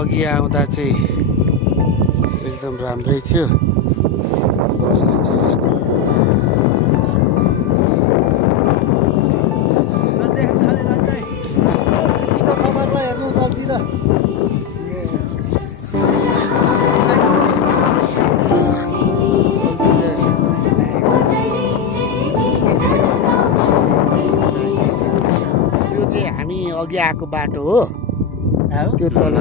अघि आउँदा चाहिँ एकदम राम्रै थियो। अब अहिले चाहिँ यस्तो खबरलाई हेर्नु जल्दी र त्यो चाहिँ हामी अघि आएको बाटो हो। त्यो तल